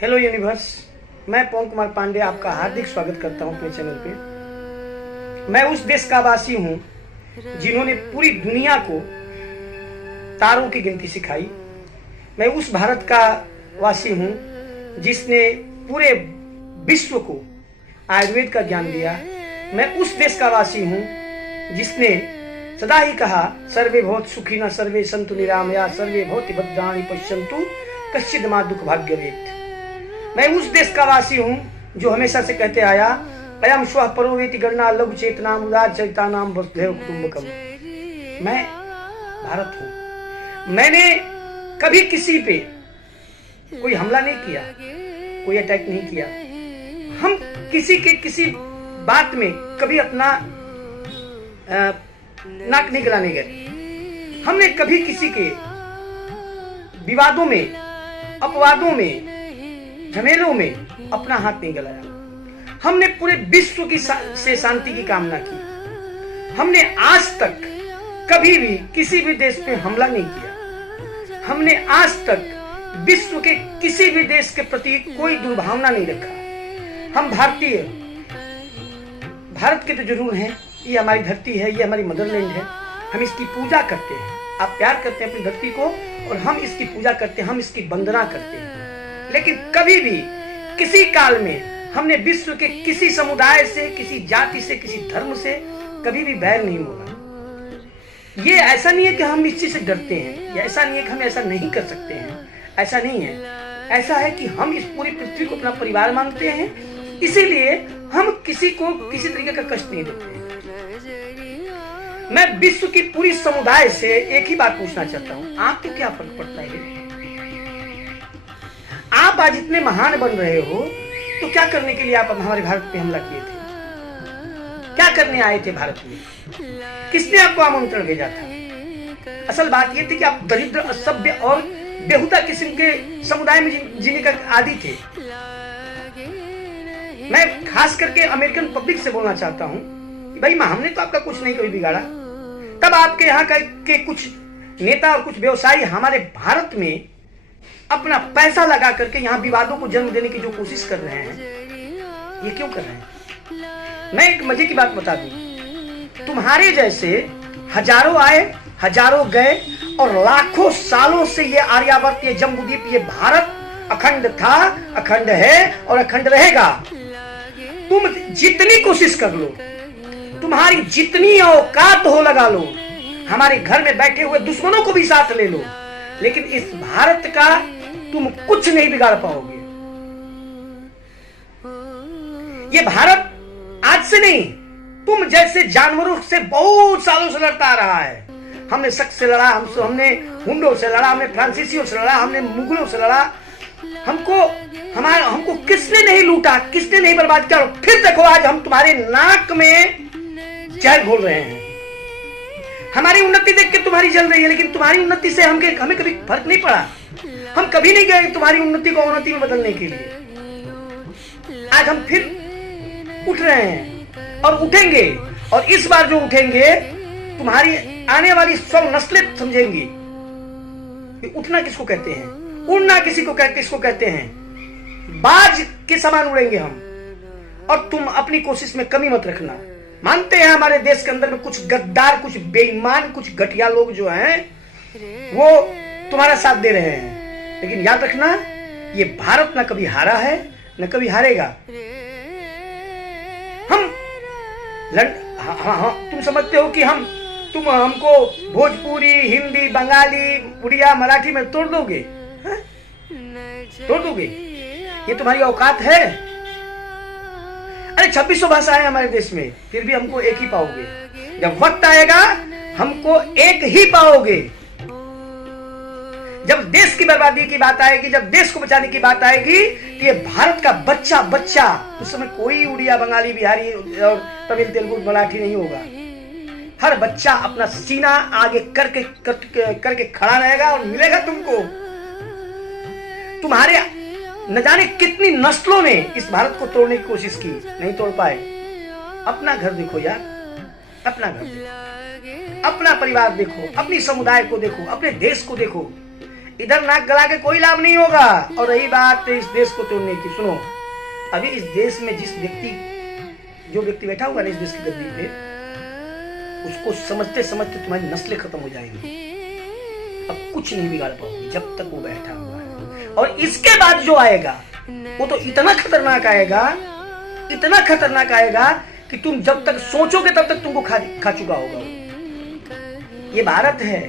Hello universe. मैं पवन कुमार पांडे आपका हार्दिक स्वागत करता हूं अपने चैनल पे। मैं उस देश का वासी हूं जिन्होंने पूरी दुनिया को तारों की गिनती सिखाई। मैं उस भारत का वासी हूं जिसने पूरे विश्व को आयुर्वेद का ज्ञान दिया। मैं उस देश का वासी हूं जिसने सदा ही कहा सर्वे भवन्तु सुखिनः सर्वे सन्तु निरामया सर्वे भवन्ति भद्राणि पश्यन्तु कश्चित् मा दुःख भाग्यवेत्। मैं उस देश का वासी हूं जो हमेशा से कहते आया अयम श्वः परो वेति गणना लघु चेतनाम उदार चरितानाम वसुधैव कुटुम्बकम। मैं भारत हूं। मैंने कभी किसी पे कोई हमला नहीं किया, कोई अटैक नहीं किया। हम किसी के किसी बात में कभी अपना नाक नहीं गलाने गए। हमने कभी किसी के विवादों में, अपवादों में, झमेलों में अपना हाथ नहीं गलाया। हमने पूरे विश्व की से शांति की कामना की। हमने आज तक कभी भी किसी भी देश पे हमला नहीं किया। हमने आज तक विश्व के किसी भी देश के प्रति कोई दुर्भावना नहीं रखा। हम भारतीय, भारत के तो जरूर हैं। ये हमारी धरती है, ये हमारी मदरलैंड है। हम इसकी पूजा करते हैं। आप प्यार करते हैं अपनी धरती को और हम इसकी पूजा करते हैं, हम इसकी वंदना करते हैं। लेकिन कभी भी किसी काल में हमने विश्व के किसी समुदाय से, किसी जाति से, किसी धर्म से कभी भी बैर नहीं मोला। ये ऐसा नहीं है कि हम इस चीज से डरते हैं, या ऐसा नहीं है कि हम ऐसा नहीं कर सकते हैं। ऐसा नहीं है। ऐसा है कि हम इस पूरी पृथ्वी को अपना परिवार मानते हैं, इसीलिए हम किसी को किसी तरीके का कष्ट नहीं देते हैं। मैं विश्व की पूरी समुदाय से एक ही बात पूछना चाहता हूं, आपको क्या फर्क पड़ता है? आप आज इतने महान बन रहे हो तो क्या करने के लिए आप हमारे भारत पे हमला किए थे? क्या करने आए थे भारत में? किसने आपको आमंत्रण भेजा था? असल बात यह थी कि आप दरिद्र, असभ्य और बेहुदा किस्म के समुदाय में जीने का आदी थे। मैं खास करके अमेरिकन पब्लिक से बोलना चाहता हूं कि भाई हमने तो आपका कुछ नहीं कभी बिगाड़ा। तब आपके यहाँ के कुछ नेता और कुछ व्यवसायी हमारे भारत में अपना पैसा लगा करके यहाँ विवादों को जन्म देने की जो कोशिश कर रहे हैं, ये क्यों कर रहे हैं? मैं एक मजे की बात बता दूं, तुम्हारे जैसे हजारों आए, हजारों गए और लाखों सालों से ये आर्यावर्त, ये जम्बूद्वीप, ये भारत अखंड था, अखंड है और अखंड रहेगा। तुम जितनी कोशिश कर लो, तुम्हारी जितनी औकात हो लगा लो, हमारे घर में बैठे हुए दुश्मनों को भी साथ ले लो, लेकिन इस भारत का तुम कुछ नहीं बिगाड़ पाओगे। ये भारत आज से नहीं, तुम जैसे जानवरों से बहुत सालों से लड़ता आ रहा है। हमने शक से लड़ा, हमने हुंडों से लड़ा, हमने फ्रांसीसियों से लड़ा, हमने मुगलों से लड़ा। हमको किसने नहीं लूटा, किसने नहीं बर्बाद किया। फिर देखो आज हम तुम्हारे नाक में जहर घोल रहे हैं। हमारी उन्नति देख के तुम्हारी जल रही है, लेकिन तुम्हारी उन्नति से हमें कभी फर्क नहीं पड़ा। हम कभी नहीं गए तुम्हारी उन्नति को अवनति में बदलने के लिए। आज हम फिर उठ रहे हैं और उठेंगे, और इस बार जो उठेंगे तुम्हारी आने वाली 100 नस्लें समझेंगी कि उठना किसको कहते हैं, उड़ना किसको कहते हैं। बाज के समान उड़ेंगे हम। और तुम अपनी कोशिश में कमी मत रखना। मानते हैं हमारे देश के अंदर में कुछ गद्दार, कुछ बेईमान, कुछ घटिया लोग जो हैं वो तुम्हारा साथ दे रहे हैं, लेकिन याद रखना ये भारत ना कभी हारा है ना कभी हारेगा। तुम समझते हो कि तुम हमको भोजपुरी, हिंदी, बंगाली, उड़िया, मराठी में तोड़ दोगे? तोड़ दोगे? ये तुम्हारी औकात है? अरे 2600 भाषाएं हमारे देश में, फिर भी हमको एक ही पाओगे। जब वक्त आएगा हमको एक ही पाओगे। जब देश की बर्बादी की बात आएगी, जब देश को बचाने की बात आएगी, तो ये भारत का बच्चा, उस समय कोई उड़िया, बंगाली, बिहारी और तमिल, तेलुगु, मराठी नहीं होगा। हर बच्चा अपना सीना आगे करके खड़ा रहेगा और मिलेगा तुमको। तुम्हारे न जाने कितनी नस्लों ने इस भारत को तोड़ने की कोशिश की, नहीं तोड़ पाए। अपना घर देखो यार, अपना घर देखो, अपना परिवार देखो, अपनी समुदाय को देखो, अपने देश को देखो। इधर नाक गला के कोई लाभ नहीं होगा। और रही बात इस देश को तोड़ने की, सुनो, अभी इस देश में जो व्यक्ति बैठा होगा ना इस देश की गद्दी पे, उसको समझते समझते तुम्हारी नस्लें खत्म हो जाएंगी। अब कुछ नहीं बिगाड़ पाओगे जब तक वो बैठा हुआ है। और इसके बाद जो आएगा वो तो इतना खतरनाक आएगा, इतना खतरनाक आएगा कि तुम जब तक सोचोगे तब तक तुमको खा चुका होगा। ये भारत है।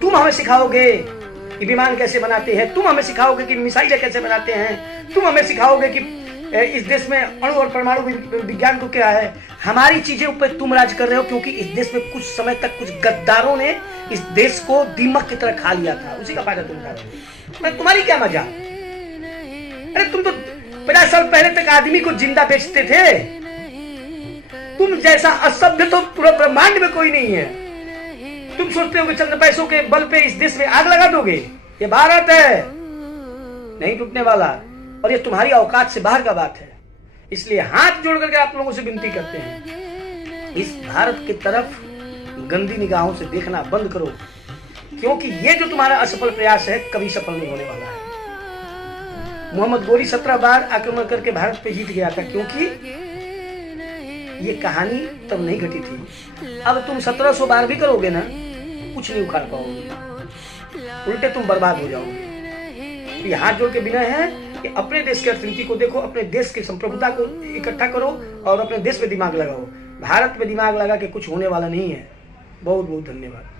तुम हमें सिखाओगे कि विमान कैसे बनाते हैं, तुम हमें सिखाओगे कि मिसाइलें कैसे बनाते हैं, तुम हमें सिखाओगे कि इस देश में अणु और परमाणु विज्ञान को क्या है। हमारी चीजें ऊपर तुम राज कर रहे हो, क्योंकि इस देश में कुछ समय तक कुछ गद्दारों ने इस देश को दीमक की तरह खा लिया था, उसी का फायदा तुम उठा रहे हो। मैं तुम्हारी क्या मजा। अरे तुम तो 50 साल पहले तक आदमी को जिंदा बेचते थे। तुम जैसा असभ्य तो पूरा ब्रह्मांड में कोई नहीं है। तुम सोचते हो कि चंद पैसों के बल पे इस देश में आग लगा दोगे। ये भारत है, नहीं टूटने वाला। और ये तुम्हारी औकात से बाहर का बात है। इसलिए हाथ जोड़ करके आप लोगों से विनती करते हैं, इस भारत की तरफ गंदी निगाहों से देखना बंद करो, क्योंकि ये जो तुम्हारा असफल प्रयास है कभी सफल नहीं होने वाला है। मोहम्मद गोरी 17 बार आक्रमण करके भारत पे जीत गया था, क्योंकि ये कहानी तब नहीं घटी थी। अब तुम 1700 बार भी करोगे ना, कुछ नहीं उखाड़ पाओगे, उल्टे तुम बर्बाद हो जाओगे। ये हाथ जोड़ के विनय है कि अपने देश की अर्थनीति को देखो, अपने देश की संप्रभुता को इकट्ठा करो और अपने देश में दिमाग लगाओ। भारत में दिमाग लगा के कुछ होने वाला नहीं है। बहुत बहुत धन्यवाद।